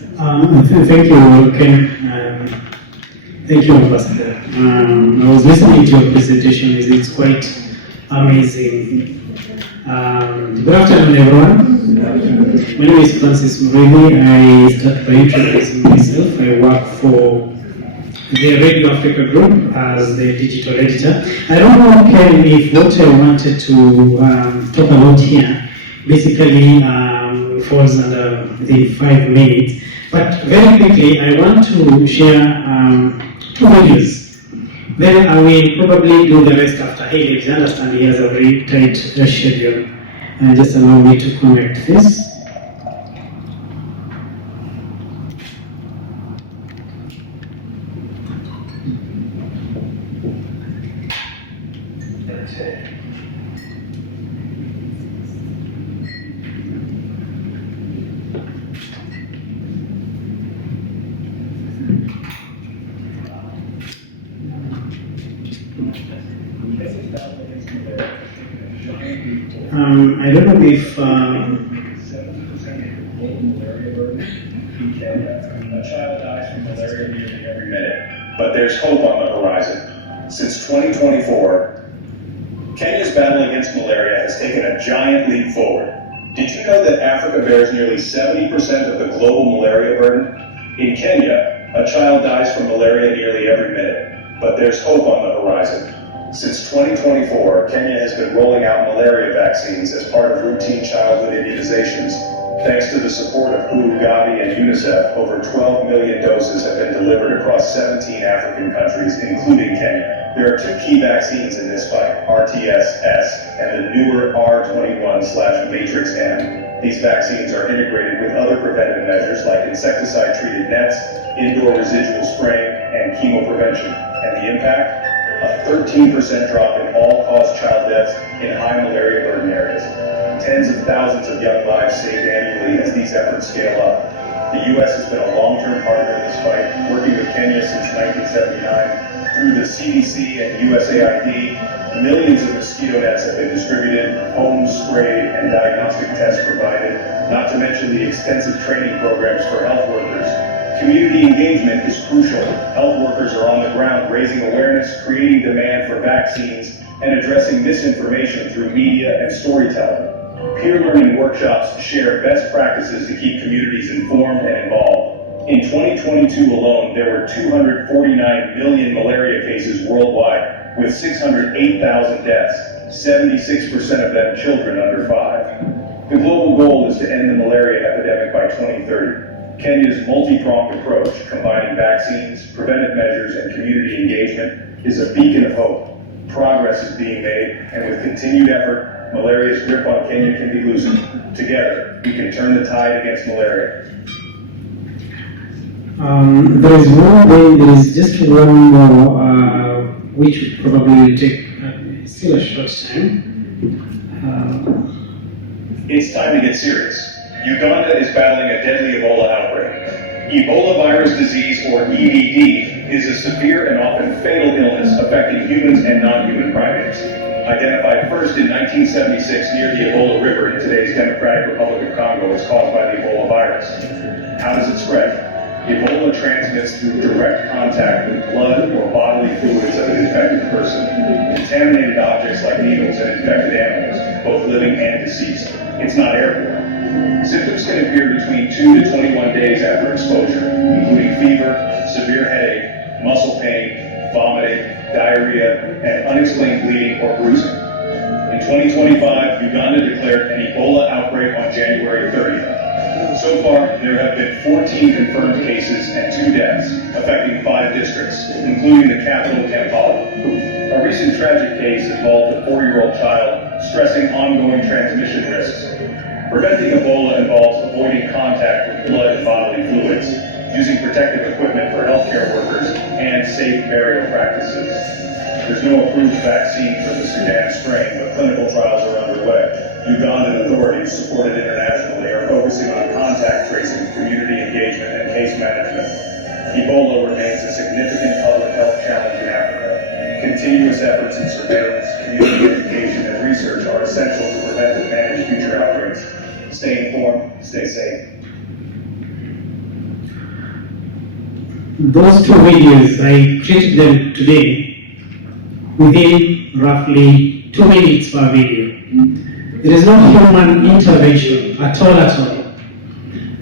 Thank you, Ken. Thank you, Ambassador. I was listening to your presentation. It's quite amazing. Good afternoon, everyone. My name is Francis Mureithi. I start by introducing myself. I work for the Radio Africa Group as the digital editor. I don't know, Ken, if what I wanted to talk about here basically falls under the 5 minutes. But very quickly, I want to share 2 videos. Then I will probably do the rest after. Hey, ladies, understand he has a very tight schedule. And just allow me to connect this. I don't know if a child dies from malaria nearly every minute, but there's hope on the horizon. Since 2024, Kenya's battle against malaria has taken a giant leap forward. Did you know that Africa bears nearly 70% of the global malaria burden? In Kenya, a child dies from malaria nearly every minute, but there's hope on the horizon. Since 2024, Kenya has been rolling out malaria vaccines as part of routine childhood immunizations. Thanks to the support of WHO, Gavi, and UNICEF, over 12 million doses have been delivered across 17 African countries, including Kenya. There are 2 key vaccines in this fight, RTS-S and the newer R21/Matrix-M. These vaccines are integrated with other preventive measures like insecticide-treated nets, indoor residual spraying, and chemoprevention. And the impact? A 13% drop in all-cause child deaths in high malaria burden areas. Tens of thousands of young lives saved annually as these efforts scale up. The U.S. has been a long-term partner in this fight, working with Kenya since 1979. Through the CDC and USAID, millions of mosquito nets have been distributed, homes sprayed, and diagnostic tests provided, not to mention the extensive training programs for health workers. Community engagement is crucial. Health workers are on the ground raising awareness, creating demand for vaccines, and addressing misinformation through media and storytelling. Peer learning workshops share best practices to keep communities informed and involved. In 2022 alone, there were 249 million malaria cases worldwide, with 608,000 deaths, 76% of them children under 5. The global goal is to end the malaria epidemic by 2030. Kenya's multi-pronged approach, combining vaccines, preventive measures, and community engagement, is a beacon of hope. Progress is being made, and with continued effort, malaria's grip on Kenya can be loosened. Together, we can turn the tide against malaria. there is one way, there is just one more, which probably will take still a short time. It's time to get serious. Uganda is battling a deadly Ebola outbreak. Ebola virus disease, or EVD, is a severe and often fatal illness affecting humans and non-human primates. Identified first in 1976 near the Ebola River in today's Democratic Republic of Congo, is caused by the Ebola virus. How does it spread? Ebola transmits through direct contact with blood or bodily fluids of an infected person, contaminated objects like needles, and infected animals, both living and deceased. It's not airborne. Symptoms can appear between 2 to 21 days after exposure, including fever, severe headache, muscle pain, vomiting, diarrhea, and unexplained bleeding or bruising. In 2025, Uganda declared an Ebola outbreak on January 30th. So far, there have been 14 confirmed cases and 2 deaths, affecting 5 districts, including the capital, Kampala. A recent tragic case involved a 4-year-old child, stressing ongoing transmission risks. Preventing Ebola involves avoiding contact with blood and bodily fluids, using protective equipment for healthcare workers, and safe burial practices. There's no approved vaccine for the Sudan strain, but clinical trials are underway. Ugandan authorities, supported internationally, are focusing on contact tracing, community engagement, and case management. Ebola remains a significant public health challenge in Africa. Continuous efforts in surveillance, community education, and research are essential to prevent and manage future outbreaks. Stay informed, stay safe. those two videos, I created them today within roughly 2 minutes per video. There is no human intervention at all.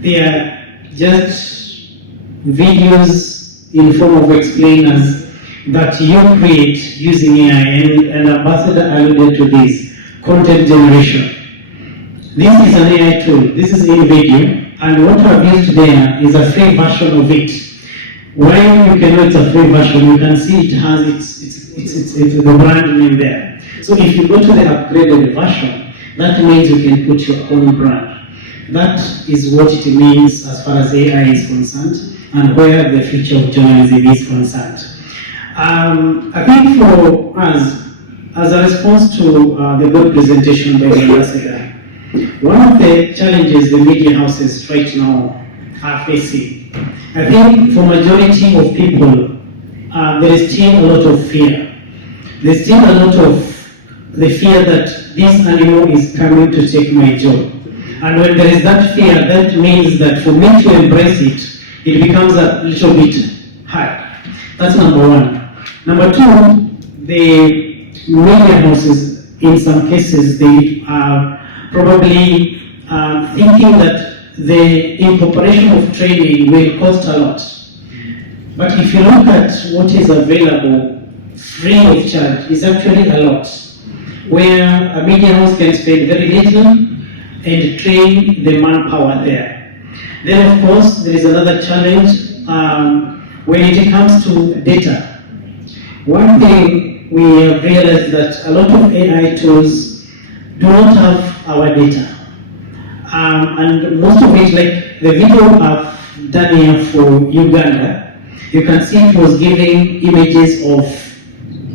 They are just videos in form of explainers that you create using AI, and Ambassador alluded to this, content generation. This is an AI tool, this is in video, and what I've used there is a free version of it. While you can know it's a free version, you can see it has it's the brand name there. So if you go to the upgraded version, that means you can put your own brand. That is what it means as far as AI is concerned and where the future of journalism is concerned. I think for us, as a response to the good presentation by the ambassador, one of the challenges the media houses right now are facing, I think for majority of people, there is still a lot of fear. There's still a lot of the fear that this animal is coming to take my job. And when there is that fear, that means that for me to embrace it, it becomes a little bit hard. That's number one. Number two, the media houses, in some cases, they are probably thinking that the incorporation of training will cost a lot. But if you look at what is available free of charge, is actually a lot, where a media house can spend very little and train the manpower there. Then, of course, there is another challenge when it comes to data. One thing we have realized that a lot of AI tools do not have our data. And most of it, like the video I've done here for Uganda, you can see it was giving images of,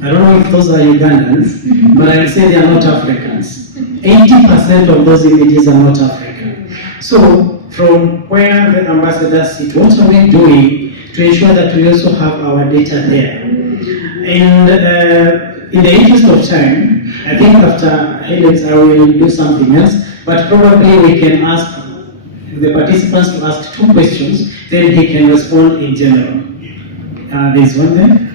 I don't know if those are Ugandans, but I'll say they are not Africans. 80% of those images are not African. So from where the ambassadors sit, what are we doing to ensure that we also have our data there? And in the interest of time, I think after highlights I will do something else, but probably we can ask the participants to ask 2 questions, then he can respond in general. There's one there.